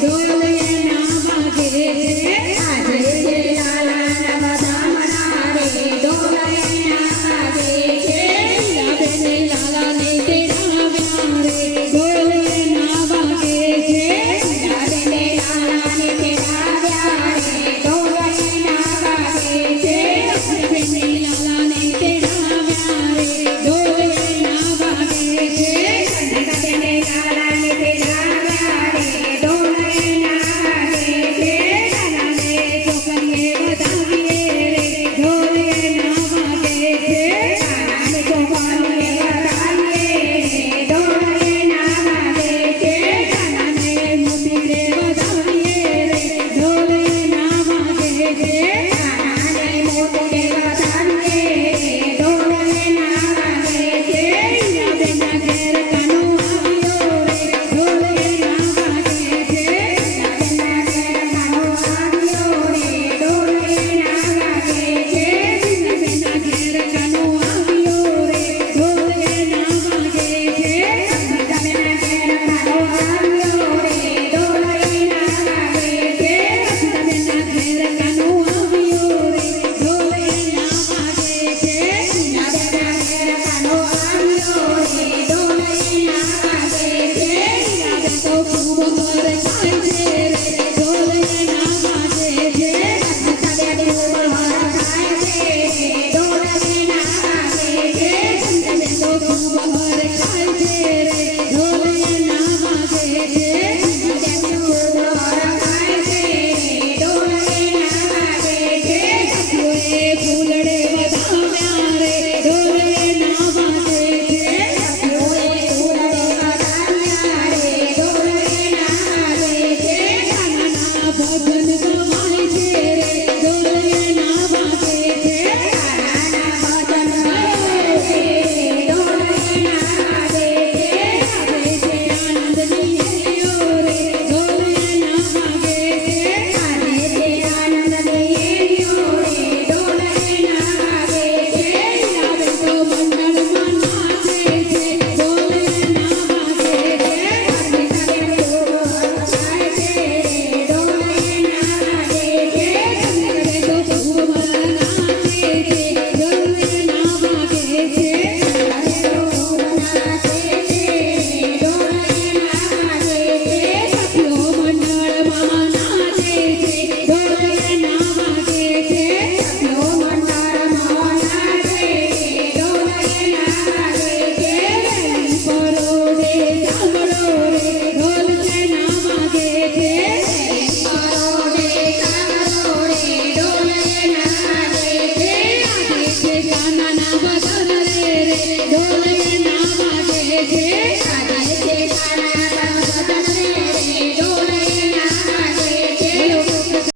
do